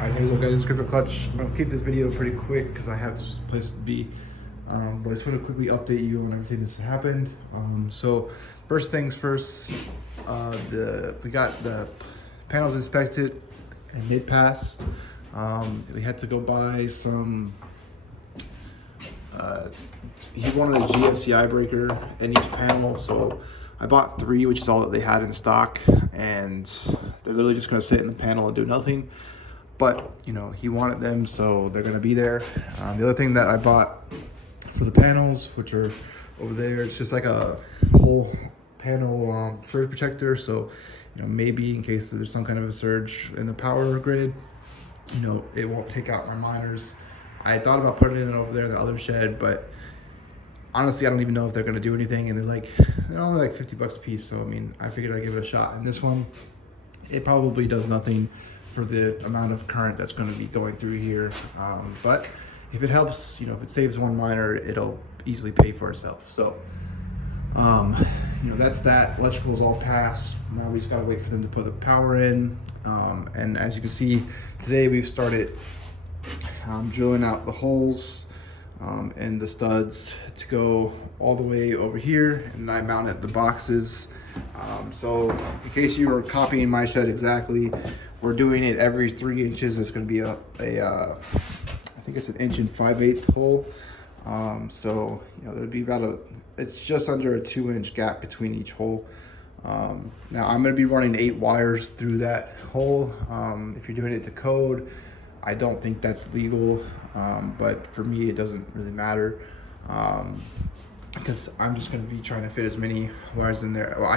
Alright, here's what guys, Crypto Clutch. I'm gonna keep this video pretty quick because I have places to be. But I just want to quickly update you on everything that's happened. So first things first, we got the panels inspected and it passed. We had to go buy some. He wanted a GFCI breaker in each panel, so I bought 3, which is all that they had in stock, and they're literally just gonna sit in the panel and do nothing. But you know, he wanted them, so they're gonna be there. The other thing that I bought for the panels, which are over there, it's just like a whole panel surge protector. So you know, maybe in case there's some kind of a surge in the power grid, you know, it won't take out my miners. I thought about putting it over there in the other shed, but honestly, I don't even know if they're gonna do anything. And they're only like 50 bucks a piece. So I mean, I figured I'd give it a shot. And this one, it probably does nothing for the amount of current that's going to be going through here. But if it helps, you know, if it saves one miner, it'll easily pay for itself. So, you know, that's that. Electrical's all passed. Now we just got to wait for them to put the power in. And as you can see, today we've started drilling out the holes and the studs to go all the way over here. And I mounted the boxes. So in case you were copying my shed exactly, we're doing it every 3 inches. It's going to be I think it's 1 5/8 hole. So you know, there'll be it's just under a 2-inch gap between each hole. Now I'm going to be running 8 wires through that hole. If you're doing it to code, I don't think that's legal, but for me it doesn't really matter. Because I'm just going to be trying to fit as many wires in there. Well,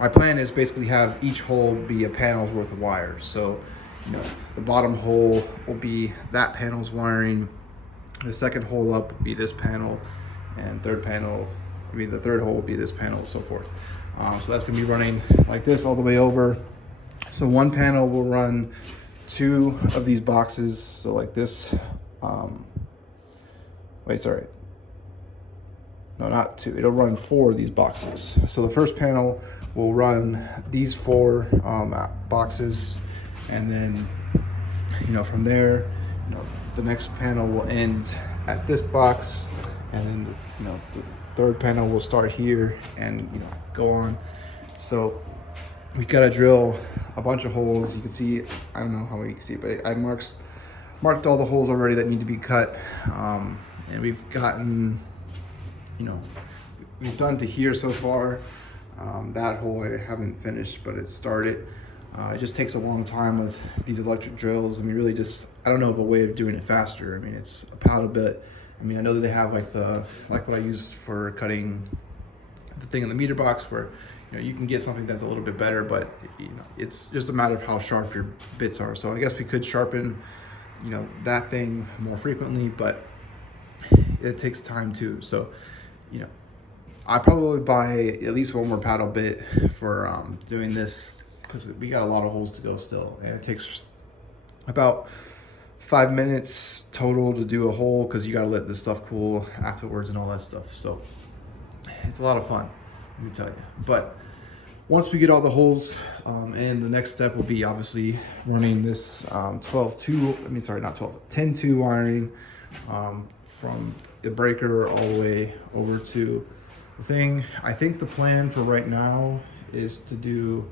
my plan is basically have each hole be a panel's worth of wires. So, you know, the bottom hole will be that panel's wiring. The second hole up will be this panel, and the third hole will be this panel, and so forth. So that's going to be running like this all the way over. So one panel will run 2 of these boxes. So like this. No, not 2. It'll run 4 of these boxes. So the first panel will run these 4 boxes, and then, you know, from there, you know, the next panel will end at this box, and then you know, the third panel will start here and, you know, go on. So we gotta drill a bunch of holes. You can see, I don't know how many you can see, but I marked all the holes already that need to be cut, and we've gotten, you know, we've done to here so far. That hole I haven't finished, but it started. It just takes a long time with these electric drills. I mean, really I don't know of a way of doing it faster. I mean, it's a paddle bit. I mean, I know that they have like what I used for cutting the thing in the meter box, where, you know, you can get something that's a little bit better, but you know, it's just a matter of how sharp your bits are. So I guess we could sharpen, you know, that thing more frequently, but it takes time too. So, you know, I probably buy at least one more paddle bit for doing this, because we got a lot of holes to go still, and it takes about 5 minutes total to do a hole, because you got to let this stuff cool afterwards and all that stuff. So it's a lot of fun, let me tell you. But once we get all the holes, and the next step will be obviously running this 10-2 wiring from the breaker all the way over to the thing. I think the plan for right now is to do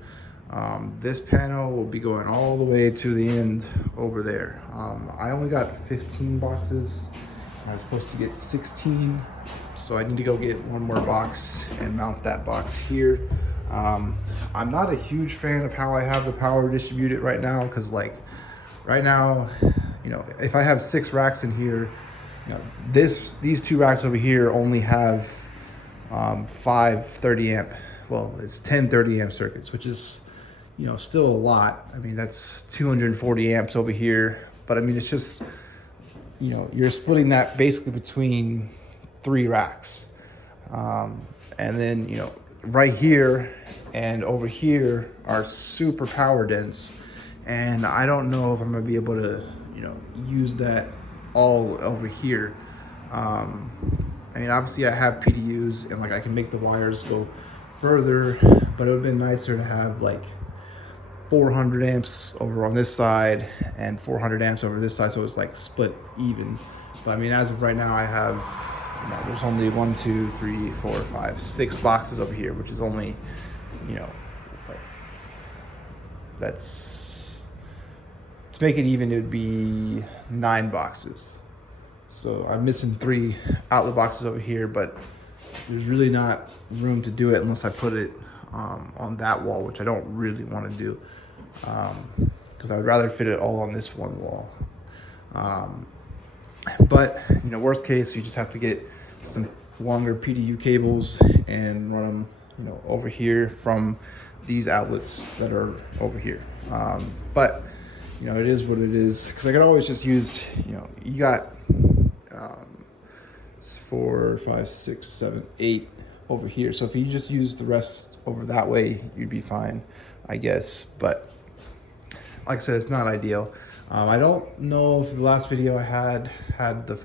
this panel will be going all the way to the end over there. I only got 15 boxes. I was supposed to get 16, so I need to go get one more box and mount that box here. I'm not a huge fan of how I have the power distributed right now, because like right now, you know, if I have 6 racks in here, you know, these 2 racks over here only have 5 30 amp, well, it's 10 30 amp circuits, which is, you know, still a lot. I mean, that's 240 amps over here, but I mean, it's just, you know, you're splitting that basically between 3 racks. And then, you know, right here and over here are super power dense, and I don't know if I'm gonna be able to, you know, use that all over here. I mean, obviously I have PDUs, and like, I can make the wires go further, but it would have been nicer to have like 400 amps over on this side and 400 amps over this side, so it's like split even. But I mean, as of right now, I have, you know, there's only 1, 2, 3, 4, 5, 6 boxes over here, which is only, you know, that's, to make it even, it would be 9 boxes. So I'm missing 3 outlet boxes over here, but there's really not room to do it unless I put it on that wall, which I don't really want to do, because I would rather fit it all on this one wall. But you know, worst case, you just have to get some longer PDU cables and run them, you know, over here from these outlets that are over here. But you know, it is what it is, because I could always just use, you know, you got 4, 5, 6, 7, 8 over here. So if you just use the rest over that way, you'd be fine, I guess. But like I said, it's not ideal. I don't know if the last video I had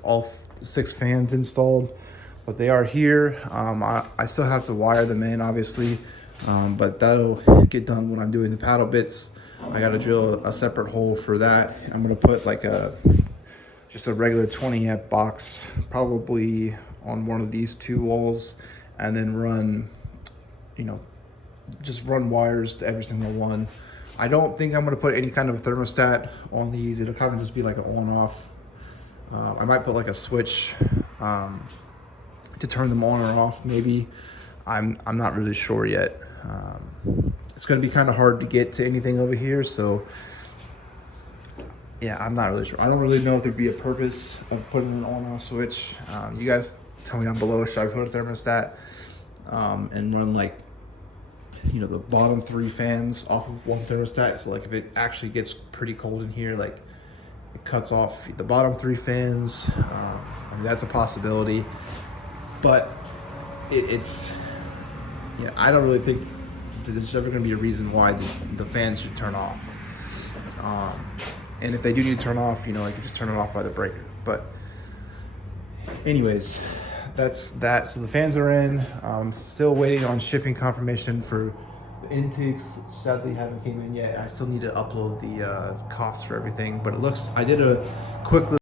all 6 fans installed, but they are here. I still have to wire them in, obviously, but that'll get done when I'm doing the paddle bits. I got to drill a separate hole for that. I'm gonna put like just a regular 20 amp box, probably on one of these 2 walls, and then run, you know, just run wires to every single one. I don't think I'm gonna put any kind of thermostat on these. It'll kind of just be like an on-off. I might put like a switch to turn them on or off, maybe. I'm not really sure yet. It's gonna be kind of hard to get to anything over here, so yeah, I'm not really sure. I don't really know if there'd be a purpose of putting an on-off switch. You guys tell me down below, should I put a thermostat and run, like, you know, the bottom 3 fans off of one thermostat? So like if it actually gets pretty cold in here, like it cuts off the bottom 3 fans. I mean, that's a possibility, but it's, yeah, I don't really think that there's ever going to be a reason why the fans should turn off. And if they do need to turn off, you know, I could just turn it off by the breaker. But anyways, that's that. So the fans are in. Still waiting on shipping confirmation for the intakes. Sadly, haven't came in yet. I still need to upload the costs for everything. But it looks, I did a quick